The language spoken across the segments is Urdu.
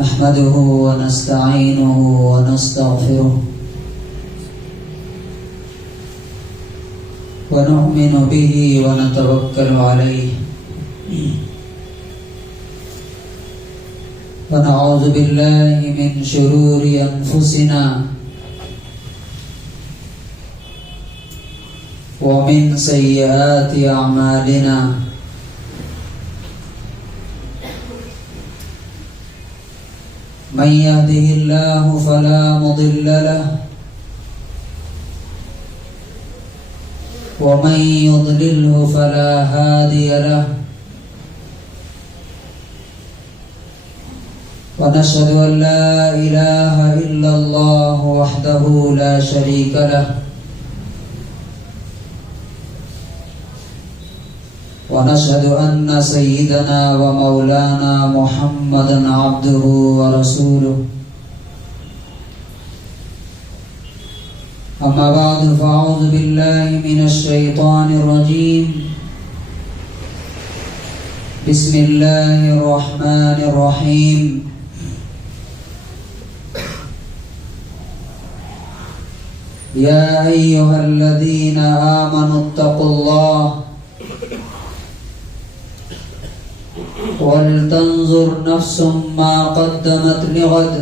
نحمده ونستعينه ونستغفره ونؤمن به ونتوكل عليه ونعوذ بالله من شرور أنفسنا ومن سيئات أعمالنا من يهده الله فلا مضل له ومن يضلله فلا هادي له ونشهد أن لا إله إلا الله وحده لا شريك له ونشهد أن سيدنا ومولانا محمدا عبده ورسوله أما بعد فأعوذ بالله من الشيطان الرجيم بسم الله الرحمن الرحيم يا أيها الذين آمنوا اتقوا الله ولتنظر نفس ما قدمت لغد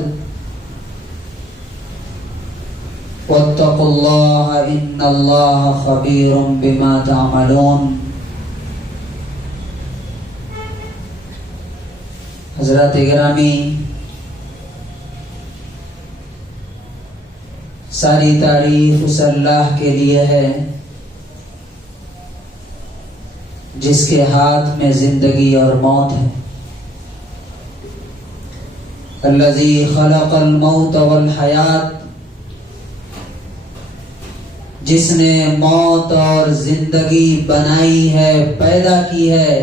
واتقوا الله إن الله خبير بما تعملون. حضرات گرامی، ساری تعریف اس اللہ کے لیے ہے جس کے ہاتھ میں زندگی اور موت ہے. الذی خلق الموت والحیات، جس نے موت اور زندگی بنائی ہے، پیدا کی ہے.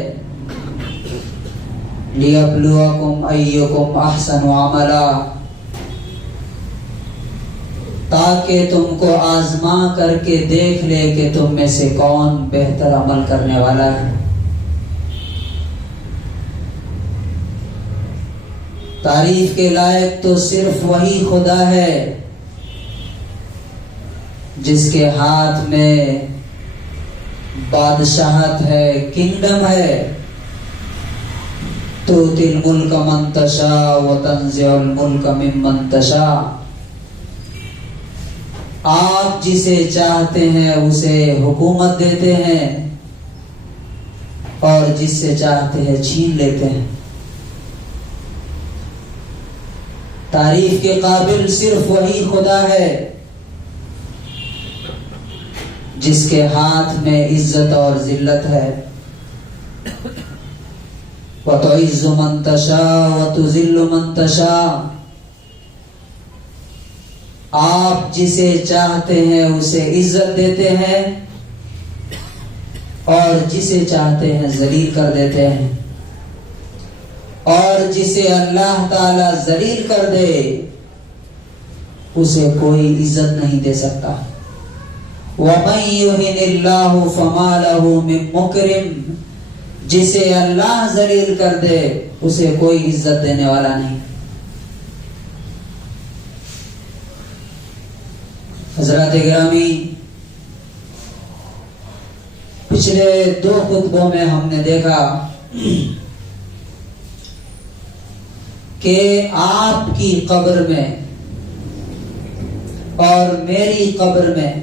لیبلوکم ایکم احسن عملا، تاکہ تم کو آزما کر کے دیکھ لے کہ تم میں سے کون بہتر عمل کرنے والا ہے. تعریف کے لائق تو صرف وہی خدا ہے جس کے ہاتھ میں بادشاہت ہے، کنگڈم ہے. تؤتی الملک من تشاء وتنزع الملک ممن تشاء، آپ جسے چاہتے ہیں اسے حکومت دیتے ہیں اور جس سے چاہتے ہیں چھین لیتے ہیں. تعریف کے قابل صرف وہی خدا ہے جس کے ہاتھ میں عزت اور ذلت ہے. وَتُعِزُّ مَن تَشَاءُ وَتُذِلُّ مَن تَشَاءُ، آپ جسے چاہتے ہیں اسے عزت دیتے ہیں اور جسے چاہتے ہیں ذلیل کر دیتے ہیں. اور جسے اللہ تعالی ذلیل کر دے اسے کوئی عزت نہیں دے سکتا. وَمَن يُهِنِ اللَّهُ فَمَا لَهُ مِن مُكْرِمٍ، جسے اللہ ذلیل کر دے اسے کوئی عزت دینے والا نہیں. حضرات گرامی، پچھلے 2 خطبوں میں ہم نے دیکھا کہ آپ کی قبر میں اور میری قبر میں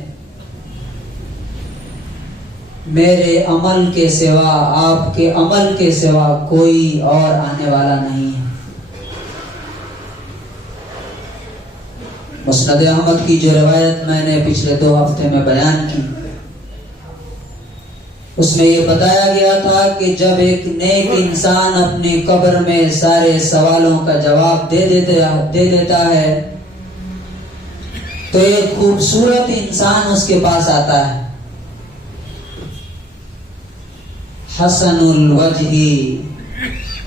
میرے عمل کے سوا، آپ کے عمل کے سوا کوئی اور آنے والا نہیں ہے. مسند احمد کی جو روایت میں نے پچھلے 2 ہفتے میں بیان کی، اس میں یہ بتایا گیا تھا کہ جب ایک نیک انسان اپنی قبر میں سارے سوالوں کا جواب دے دیتا ہے تو ایک خوبصورت انسان اس کے پاس آتا ہے. حسن الوجہ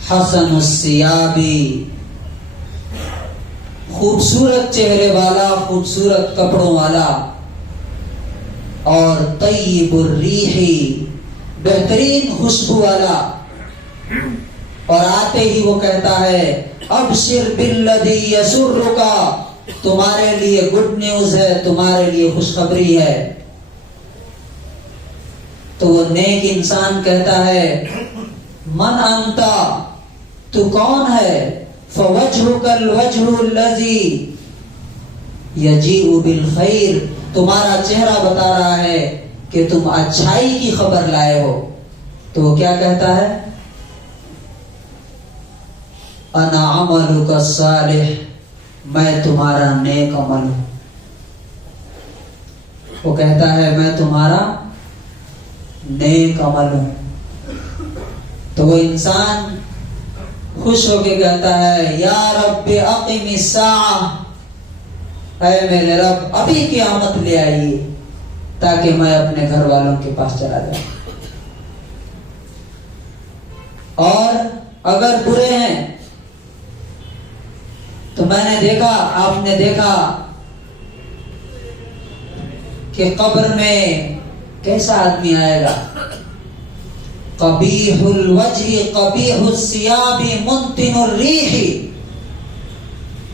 حسن الثیاب، خوبصورت چہرے والا، خوبصورت کپڑوں والا، اور طیب الریح، بہترین خوشبو والا. اور آتے ہی وہ کہتا ہے ابشر بالذی یسرک، تمہارے لیے گڈ نیوز ہے، تمہارے لیے خوشخبری ہے۔ تو وہ نیک انسان کہتا ہے من انت، تو کون ہے؟ فوجہک الوجہ الذی یجیء بالخیر، تمہارا چہرہ بتا رہا ہے کہ تم اچھائی کی خبر لائے ہو۔ تو وہ کیا کہتا ہے؟ انا عملک الصالح، میں تمہارا نیک عمل ہوں۔ وہ کہتا ہے میں تمہارا نیک عمل ہوں۔ تو وہ انسان خوش ہو کے کہتا ہے یا رب اقم الساعہ، اے میرے رب ابھی قیامت لے آئیے تاکہ میں اپنے گھر والوں کے پاس چلا جاؤں۔ اور اگر برے ہیں تو میں نے دیکھا، آپ نے دیکھا کہ قبر میں کیسا آدمی آئے گا، قبیح الوجہ قبیح الثیاب منتن الریح،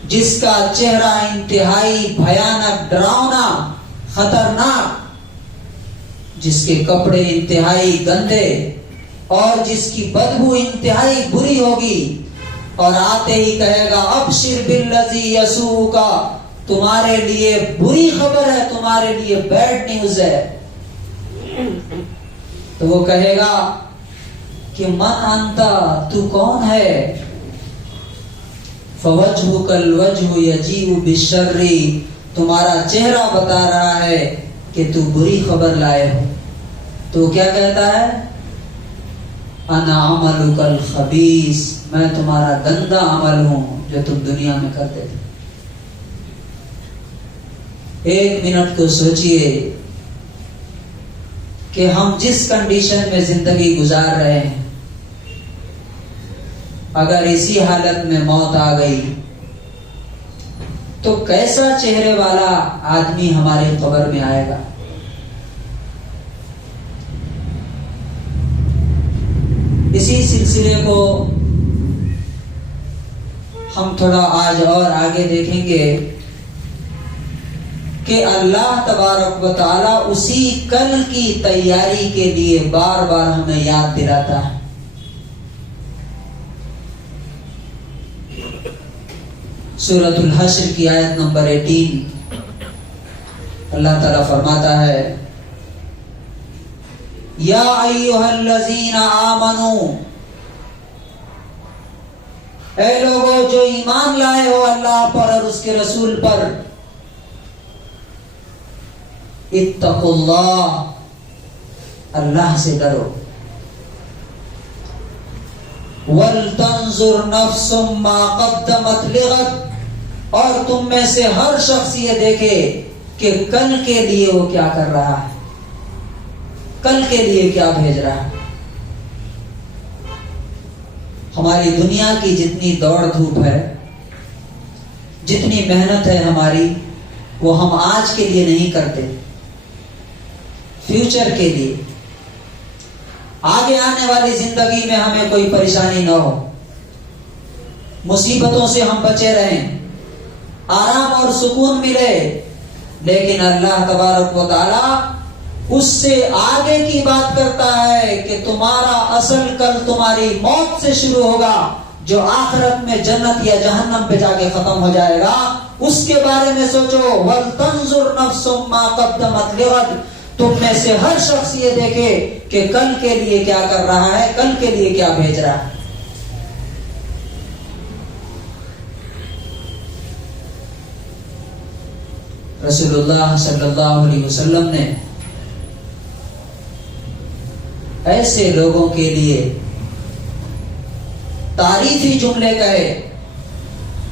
جس کا چہرہ انتہائی بھیانک، ڈراؤنا، خطرناک، جس کے کپڑے انتہائی گندے اور جس کی بدبو انتہائی بری ہوگی، اور آتے ہی کہے گا ابشر بالذی یسوءک، تمہارے لیے بری خبر ہے، تمہارے لیے بیڈ نیوز ہے۔ تو وہ کہے گا کہ من انت، تو کون ہے؟ فوجہک الوجہ یجیء بالشر، تمہارا چہرہ بتا رہا ہے کہ تو بری خبر لائے ہو۔ تو کیا کہتا ہے؟ انا عملک الخبیث، میں تمہارا گندا عمل ہوں جو تم دنیا میں کرتے تھے۔ ایک منٹ کو سوچئے کہ ہم جس کنڈیشن میں زندگی گزار رہے ہیں، اگر اسی حالت میں موت آ گئی تو کیسا چہرے والا آدمی ہماری قبر میں آئے گا؟ اسی سلسلے کو ہم تھوڑا آج اور آگے دیکھیں گے کہ اللہ تبارک و تعالی اسی کل کی تیاری کے لیے بار بار ہمیں یاد دلاتا ہے۔ سورۃ الحشر کی آیت نمبر 18 اللہ تعالیٰ فرماتا ہے یا ایھا الذین آمنوا، اے لوگوں جو ایمان لائے ہو اللہ پر اور اس کے رسول پر، اتقوا اللہ، اللہ سے ڈرو، وَلْتَنْظُرْ نَفْسٌ مَا قَدَّمَتْ لِغَدٍ، اور تم میں سے ہر شخص یہ دیکھے کہ کل کے لیے وہ کیا کر رہا ہے، کل کے لیے کیا بھیج رہا ہے۔ ہماری دنیا کی جتنی دوڑ دھوپ ہے، جتنی محنت ہے ہماری، وہ ہم آج کے لیے نہیں کرتے، فیوچر کے لیے، آگے آنے والی زندگی میں ہمیں کوئی پریشانی نہ ہو، مصیبتوں سے ہم بچے رہیں، آرام اور سکون ملے۔ لیکن اللہ تبارک و تعالی اس سے آگے کی بات کرتا ہے کہ تمہارا اصل کل تمہاری موت سے شروع ہوگا، جو آخرت میں جنت یا جہنم پہ جا کے ختم ہو جائے گا، اس کے بارے میں سوچو۔ وَلْتَنْظُرْ نَفْسٌ مَا قَدَّمَتْ لِغَدٍ، تم میں سے ہر شخص یہ دیکھے کہ کل کے لیے کیا کر رہا ہے، کل کے لیے کیا بھیج رہا ہے۔ رسول اللہ صلی اللہ علیہ وسلم نے ایسے لوگوں کے لیے تعریفی جملے کہے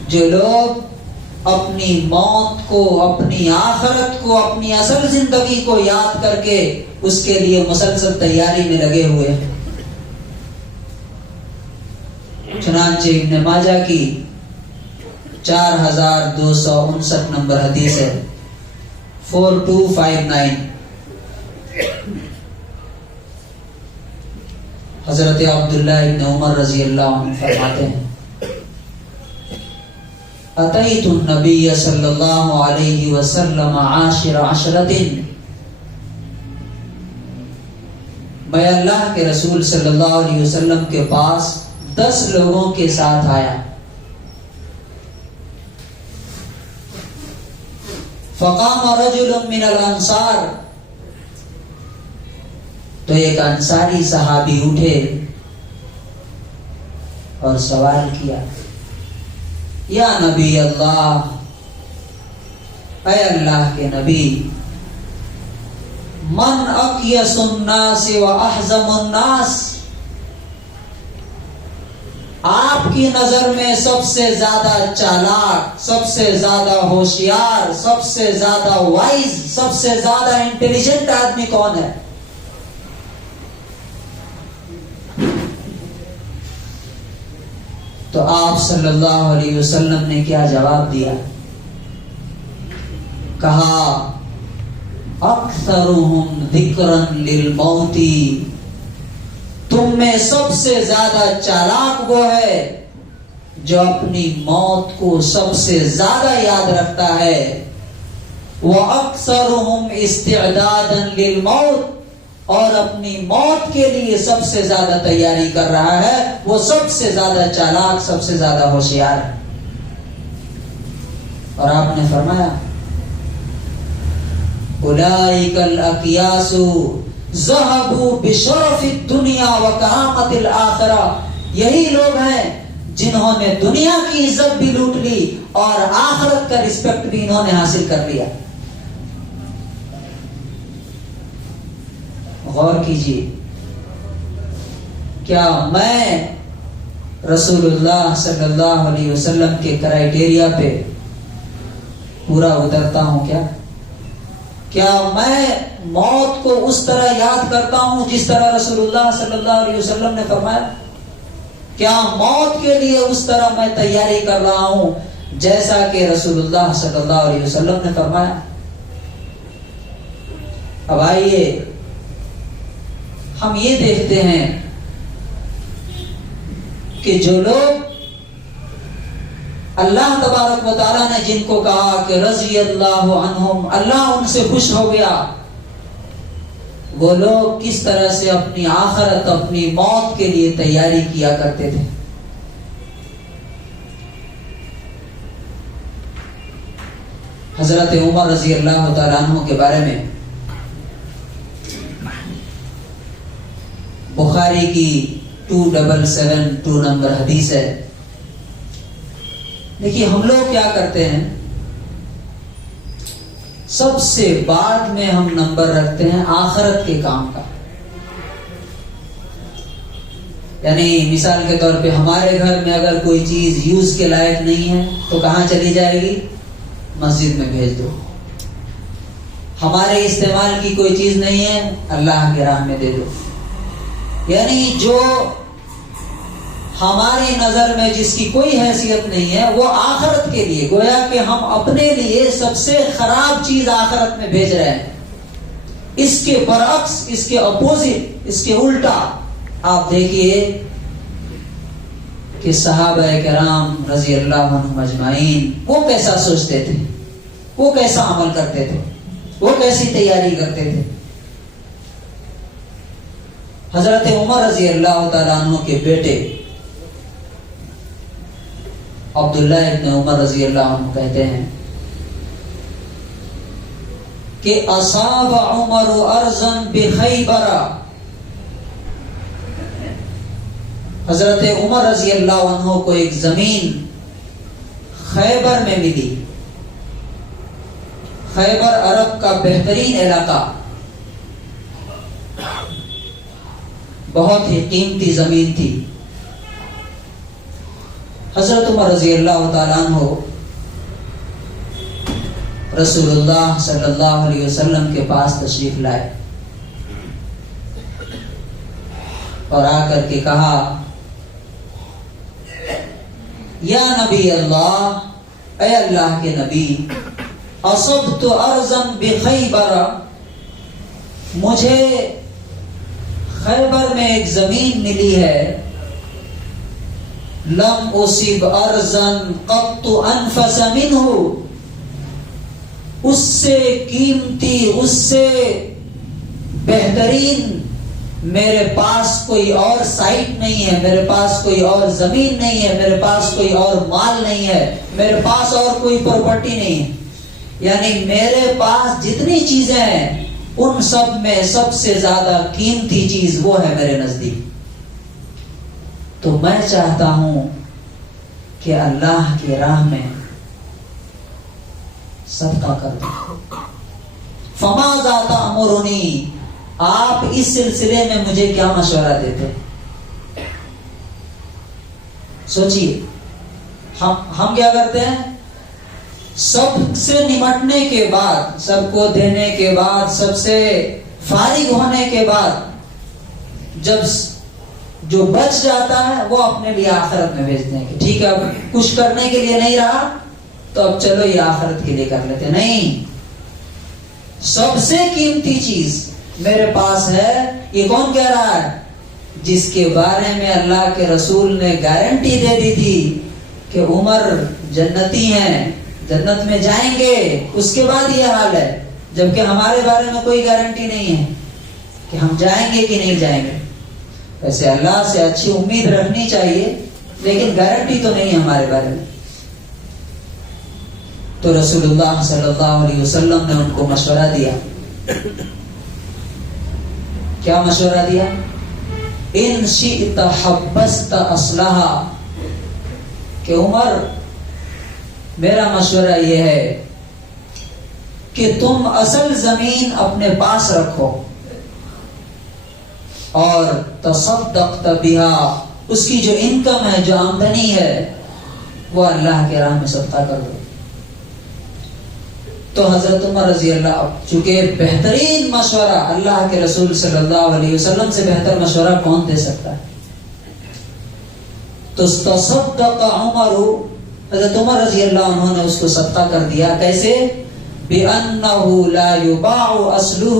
جو لوگ اپنی موت کو، اپنی آخرت کو، اپنی اصل زندگی کو یاد کر کے اس کے لیے مسلسل تیاری میں لگے ہوئے ہیں۔ چنانچہ ابن ماجہ کی 4259 نمبر حدیث ہے، 4259۔ حضرت عبداللہ ابن عمر رضی اللہ عنہ فرماتے ہیں اتیت النبی صلی اللہ علیہ وسلم عاشر عشرۃ، میں اللہ کے رسول صلی اللہ علیہ وسلم کے پاس 10 لوگوں کے ساتھ آیا. فقام رجل من الانصار، تو ایک انصاری صحابی اٹھے اور سوال کیا، یا نبی اللہ، اے اللہ کے نبی، من اقیس الناس و احزم الناس، آپ کی نظر میں سب سے زیادہ چالاک، سب سے زیادہ ہوشیار، سب سے زیادہ وائز، سب سے زیادہ انٹیلیجنٹ آدمی کون ہے؟ تو آپ صلی اللہ علیہ وسلم نے کیا جواب دیا؟ کہا اکثرہم ذکرا للموت، تم میں سب سے زیادہ چالاک وہ ہے جو اپنی موت کو سب سے زیادہ یاد رکھتا ہے. وَأَكْثَرُهُمْ اسْتِعْدَادًا لِلْمَوْتِ، اور اپنی موت کے لیے سب سے زیادہ تیاری کر رہا ہے، وہ سب سے زیادہ چالاک، سب سے زیادہ ہوشیار ہے. اور آپ نے فرمایا اولئک الاکیاس ذهبوا بشرف الدنیا وکرامت الآخرہ، یہی لوگ ہیں جنہوں نے دنیا کی عزت بھی لوٹ لی اور آخرت کا رسپیکٹ بھی انہوں نے حاصل کر لیا. غور کیجیے، کیا میں رسول اللہ صلی اللہ علیہ وسلم کے کرائیٹیریا پہ پورا اترتا ہوں؟ کیا میں موت کو اس طرح یاد کرتا ہوں جس طرح رسول اللہ صلی اللہ علیہ وسلم نے فرمایا؟ کیا موت کے لیے اس طرح میں تیاری کر رہا ہوں جیسا کہ رسول اللہ صلی اللہ علیہ وسلم نے فرمایا؟ اب آئیے ہم یہ دیکھتے ہیں کہ جو لوگ اللہ تبارک و تعالیٰ نے جن کو کہا کہ رضی اللہ عنہم، اللہ ان سے خوش ہو گیا، وہ لوگ کس طرح سے اپنی آخرت، اپنی موت کے لیے تیاری کیا کرتے تھے. حضرت عمر رضی اللہ تعالیٰ عنہ کے بارے میں بخاری کی 2772 نمبر حدیث ہے. دیکھیے ہم لوگ کیا کرتے ہیں، سب سے بعد میں ہم نمبر رکھتے ہیں آخرت کے کام کا. یعنی مثال کے طور پہ ہمارے گھر میں اگر کوئی چیز یوز کے لائق نہیں ہے تو کہاں چلی جائے گی؟ مسجد میں بھیج دو. ہمارے استعمال کی کوئی چیز نہیں ہے، اللہ کے راہ میں دے دو. یعنی جو ہماری نظر میں جس کی کوئی حیثیت نہیں ہے وہ آخرت کے لیے، گویا کہ ہم اپنے لیے سب سے خراب چیز آخرت میں بھیج رہے ہیں. اس کے برعکس، اس کے اپوزٹ، اس کے الٹا آپ دیکھیے کہ صحابہ کرام رضی اللہ عنہم اجمعین وہ کیسا سوچتے تھے، وہ کیسا عمل کرتے تھے، وہ کیسی تیاری کرتے تھے. حضرت عمر رضی اللہ تعالیٰ عنہ کے بیٹے عبداللہ ابن عمر رضی اللہ عنہ کہتے ہیں کہ اصاب عمر ارضا بخیبر، حضرت عمر رضی اللہ عنہ کو ایک زمین خیبر میں ملی. خیبر عرب کا بہترین علاقہ، بہت ہی قیمتی زمین تھی. حضرت عمر رضی اللہ تعالیٰ عنہ رسول اللہ صلی اللہ علیہ وسلم کے پاس تشریف لائے اور آ کر کے کہا، یا نبی اللہ، اے اللہ کے نبی، اصبت ارضا بخیبر، مجھے خیبر میں ایک زمین ملی ہے، لم اصب ارضا قط انفس منہ، اس سے قیمتی، اس سے بہترین میرے پاس کوئی اور سائٹ نہیں ہے، میرے پاس کوئی اور زمین نہیں ہے، میرے پاس کوئی اور مال نہیں ہے، میرے پاس اور کوئی پراپرٹی نہیں ہے. یعنی میرے پاس جتنی چیزیں ہیں ان سب میں سب سے زیادہ قیمتی چیز وہ ہے میرے نزدیک. تو میں چاہتا ہوں کہ اللہ کی راہ میں صدقہ کر دوں. فماذا تأمرنی، آپ اس سلسلے میں مجھے کیا مشورہ دیتے؟ سوچئے، ہم کیا کرتے ہیں؟ سب سے نمٹنے کے بعد، سب کو دینے کے بعد، سب سے فارغ ہونے کے بعد جب جو بچ جاتا ہے وہ اپنے لیے آخرت میں بھیجتے ہیں کہ ٹھیک ہے اب کچھ کرنے کے لیے نہیں رہا تو اب چلو یہ آخرت کے لیے کر لیتے ہیں. نہیں، سب سے قیمتی چیز میرے پاس ہے. یہ کون کہہ رہا ہے؟ جس کے بارے میں اللہ کے رسول نے گارنٹی دے دی تھی کہ عمر جنتی ہیں، جنت میں جائیں گے. اس کے بعد یہ حال ہے، جبکہ ہمارے بارے میں کوئی گارنٹی نہیں ہے کہ ہم جائیں گے کہ نہیں جائیں گے. ویسے اللہ سے اچھی امید رکھنی چاہیے لیکن گارنٹی تو نہیں ہے ہمارے بارے میں. تو رسول اللہ صلی اللہ علیہ وسلم نے ان کو مشورہ دیا. کیا مشورہ دیا؟ ان شئت حبست اصلہا، کہ عمر میرا مشورہ یہ ہے کہ تم اصل زمین اپنے پاس رکھو اور تصدقت بہا، اس کی جو انکم ہے، جو آمدنی ہے، وہ اللہ کے راہ میں صدقہ کر دو. تو حضرت عمر رضی اللہ، چونکہ بہترین مشورہ اللہ کے رسول صلی اللہ علیہ وسلم سے بہتر مشورہ کون دے سکتا ہے؟ تو تصدق عمر، حضرت عمر رضی اللہ عنہ نے اس کو صدقہ کر دیا. کیسے؟ بِأَنَّهُ لَا يُبَاعُ أَصْلُهُ،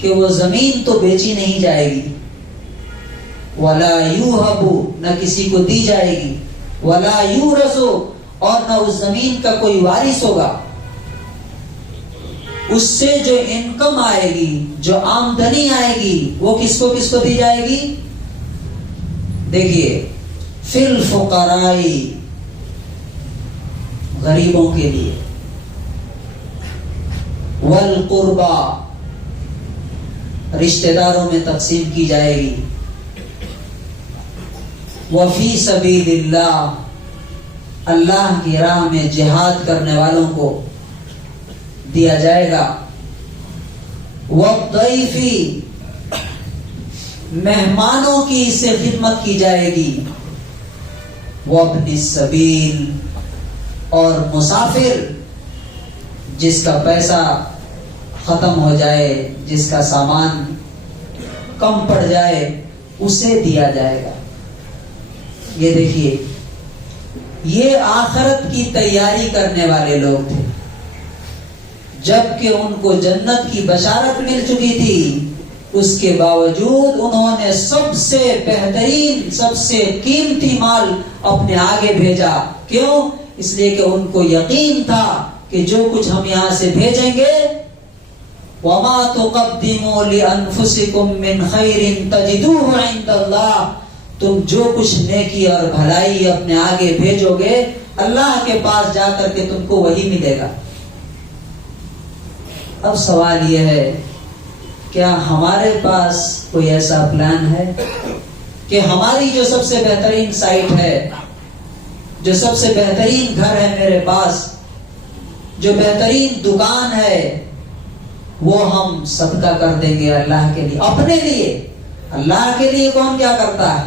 کہ وہ زمین تو بیچی نہیں جائے گی، وَلَا يُوهَبُ، نہ کسی کو دی جائے گی، وَلَا يُورَثُ، اور نہ اس زمین کا کوئی وارث ہوگا. اس سے جو انکم آئے گی، جو آمدنی آئے گی، وہ کس کو دی جائے گی؟ دیکھیے، فی الفقراء، غریبوں کے لیے، والقربا، رشتہ داروں میں تقسیم کی جائے گی، وفی سبیل اللہ، اللہ کی راہ میں جہاد کرنے والوں کو دیا جائے گا، والضیف، مہمانوں کی اس سے خدمت کی جائے گی، وابن السبیل، اور مسافر جس کا پیسہ ختم ہو جائے، جس کا سامان کم پڑ جائے، اسے دیا جائے گا. یہ دیکھیے، یہ آخرت کی تیاری کرنے والے لوگ تھے. جبکہ ان کو جنت کی بشارت مل چکی تھی، اس کے باوجود انہوں نے سب سے بہترین، سب سے قیمتی مال اپنے آگے بھیجا. کیوں؟ اس لیے کہ ان کو یقین تھا کہ جو کچھ ہم یہاں سے بھیجیں گے، وَمَا تُقَدِّمُوا لِأَنفُسِكُم مِّن خَيْرٍ تَجِدُوهُ عِندَ اللَّهِ، تم جو کچھ نیکی اور بھلائی اپنے آگے بھیجو گے، اللہ کے پاس جا کر کے تم کو وہی ملے گا. اب سوال یہ ہے، کیا ہمارے پاس کوئی ایسا پلان ہے کہ ہماری جو سب سے بہترین سائٹ ہے، جو سب سے بہترین گھر ہے میرے پاس، جو بہترین دکان ہے، وہ ہم صدقہ کر دیں گے اللہ کے لیے، اپنے لیے؟ اللہ کے لیے کون کیا کرتا ہے؟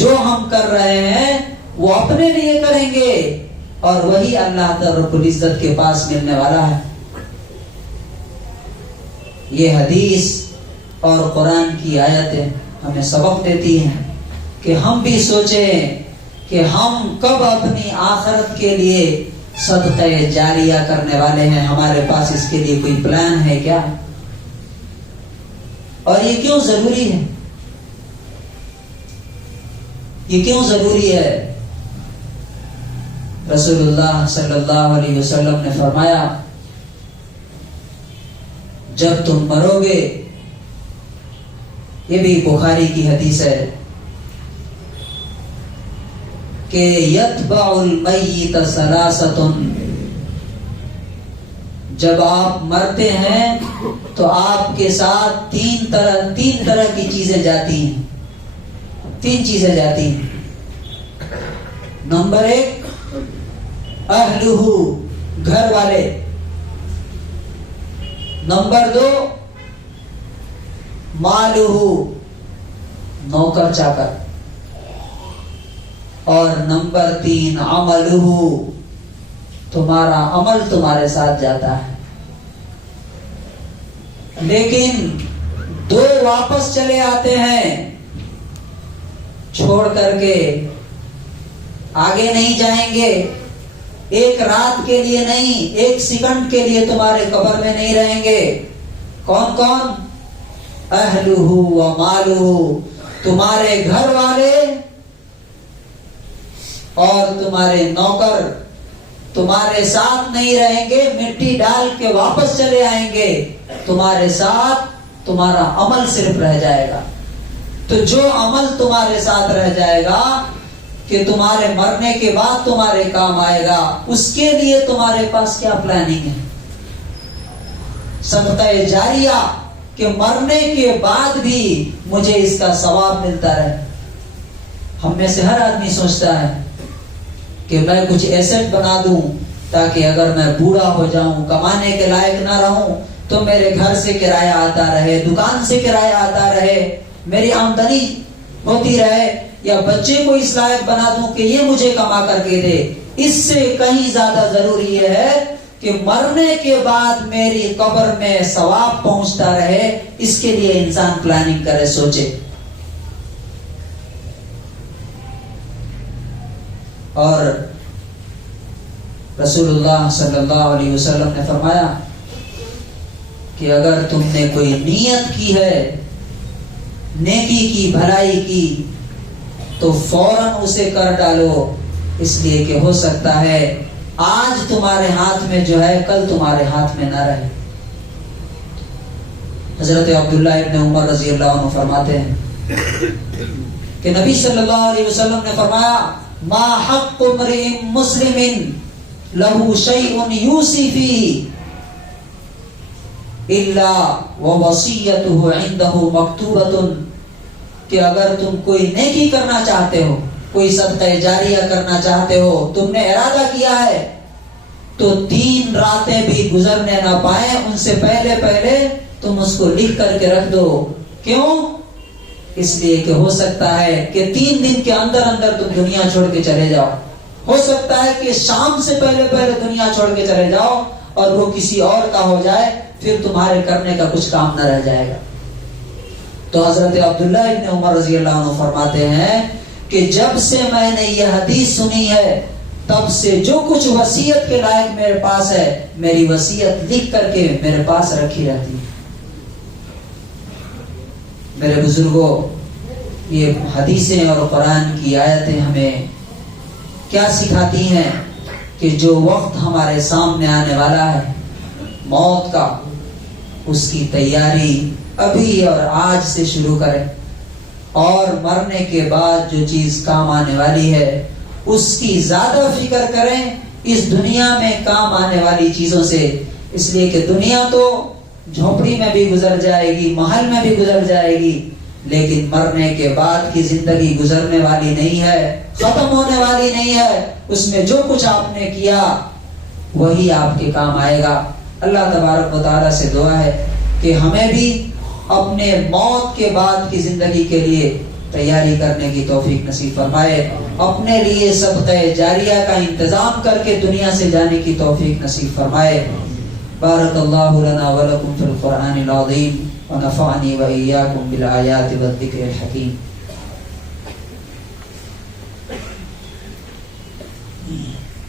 جو ہم کر رہے ہیں وہ اپنے لیے کریں گے، اور وہی اللہ رب العزت کے پاس ملنے والا ہے. یہ حدیث اور قرآن کی آیتیں ہمیں سبق دیتی ہیں کہ ہم بھی سوچیں کہ ہم کب اپنی آخرت کے لیے صدقہ جاریہ کرنے والے ہیں. ہمارے پاس اس کے لیے کوئی پلان ہے کیا؟ اور یہ کیوں ضروری ہے؟ یہ کیوں ضروری ہے؟ رسول اللہ صلی اللہ علیہ وسلم نے فرمایا جب تم مرو گے، یہ بھی بخاری کی حدیث ہے کہ یتبع المیت ثلاثۃ، جب آپ مرتے ہیں تو آپ کے ساتھ تین طرح کی چیزیں جاتی ہیں، تین چیزیں جاتی ہیں۔ نمبر 1 اہلہ، گھر والے۔ نمبر 2 مالہ، نوکر چاکر۔ اور نمبر 3 عملہ، تمہارا عمل تمہارے ساتھ جاتا ہے۔ لیکن 2 واپس چلے آتے ہیں چھوڑ کر کے، آگے نہیں جائیں گے، ایک رات کے لیے نہیں، 1 سیکنڈ کے لیے تمہارے قبر میں نہیں رہیں گے۔ کون کون؟ اہلہ و مالہ، تمہارے گھر والے اور تمہارے نوکر تمہارے ساتھ نہیں رہیں گے، مٹی ڈال کے واپس چلے آئیں گے، تمہارے ساتھ تمہارا عمل صرف رہ جائے گا۔ تو جو عمل تمہارے ساتھ رہ جائے گا کہ تمہارے مرنے کے بعد تمہارے کام آئے گا، اس کے لیے تمہارے پاس کیا پلاننگ ہے؟ صدقہ جاریہ، کہ مرنے کے بعد بھی مجھے اس کا ثواب ملتا رہے۔ ہم میں سے ہر آدمی سوچتا ہے کہ میں کچھ ایسٹ بنا دوں تاکہ اگر میں بوڑھا ہو جاؤں، کمانے کے لائق نہ رہوں، تو میرے گھر سے کرایہ آتا رہے، دکان سے کرایہ آتا رہے، میری آمدنی ہوتی رہے، یا بچے کو اس لائق بنا دوں کہ یہ مجھے کما کر کے دے۔ اس سے کہیں زیادہ ضروری یہ ہے کہ مرنے کے بعد میری قبر میں ثواب پہنچتا رہے، اس کے لیے انسان پلاننگ کرے، سوچے۔ اور رسول اللہ صلی اللہ علیہ وسلم نے فرمایا کہ اگر تم نے کوئی نیت کی ہے، نیکی کی، بھلائی کی، تو فوراً اسے کر ڈالو، اس لیے کہ ہو سکتا ہے آج تمہارے ہاتھ میں جو ہے کل تمہارے ہاتھ میں نہ رہے۔ حضرت عبداللہ ابن عمر رضی اللہ عنہ فرماتے ہیں کہ نبی صلی اللہ علیہ وسلم نے فرمایا ما حق امرئ مسلم لہ شیء یوصی فیہ الا ووصیتہ عندہ مکتوبۃ، کہ اگر تم کوئی نیکی کرنا چاہتے ہو، کوئی صدقہ جاریہ کرنا چاہتے ہو، تم نے ارادہ کیا ہے، تو 3 راتیں بھی گزرنے نہ پائیں ان سے پہلے تم اس کو لکھ کر کے رکھ دو۔ کیوں؟ اس لیے کہ ہو سکتا ہے کہ 3 دن کے اندر تم دنیا چھوڑ کے چلے جاؤ، ہو سکتا ہے کہ شام سے پہلے دنیا چھوڑ کے چلے جاؤ اور وہ کسی اور کا ہو جائے، پھر تمہارے کرنے کا کچھ کام نہ رہ جائے گا۔ تو حضرت عبداللہ ابن عمر رضی اللہ عنہ فرماتے ہیں کہ جب سے میں نے یہ حدیث سنی ہے، تب سے جو کچھ وصیت کے لائق میرے پاس ہے، میری وصیت لکھ کر کے میرے پاس رکھی رہتی ہے۔ میرے بزرگوں، یہ حدیثیں اور قرآن کی آیتیں ہمیں کیا سکھاتی ہیں کہ جو وقت ہمارے سامنے آنے والا ہے موت کا، اس کی تیاری ابھی اور آج سے شروع کریں، اور مرنے کے بعد جو چیز کام آنے والی ہے اس کی زیادہ فکر کریں اس دنیا میں کام آنے والی چیزوں سے، اس لیے کہ دنیا تو جھونپڑی میں بھی گزر جائے گی، محل میں بھی گزر جائے گی، لیکن مرنے کے بعد کی زندگی گزرنے والی نہیں ہے، ختم ہونے والی نہیں ہے۔ اس میں جو کچھ آپ نے کیا وہی آپ کے کام آئے گا۔ اللہ تبارک و تعالیٰ سے دعا ہے کہ ہمیں بھی اپنے موت کے بعد کی زندگی کے لیے تیاری کرنے کی توفیق نصیب فرمائے، اپنے لیے صدقہ جاریہ کا انتظام کر کے دنیا سے جانے کی توفیق نصیب فرمائے۔ بارک اللہ لنا ولکم فی القرآن العظیم ونفعنی وإیاکم بالآیات والذکر الحکیم۔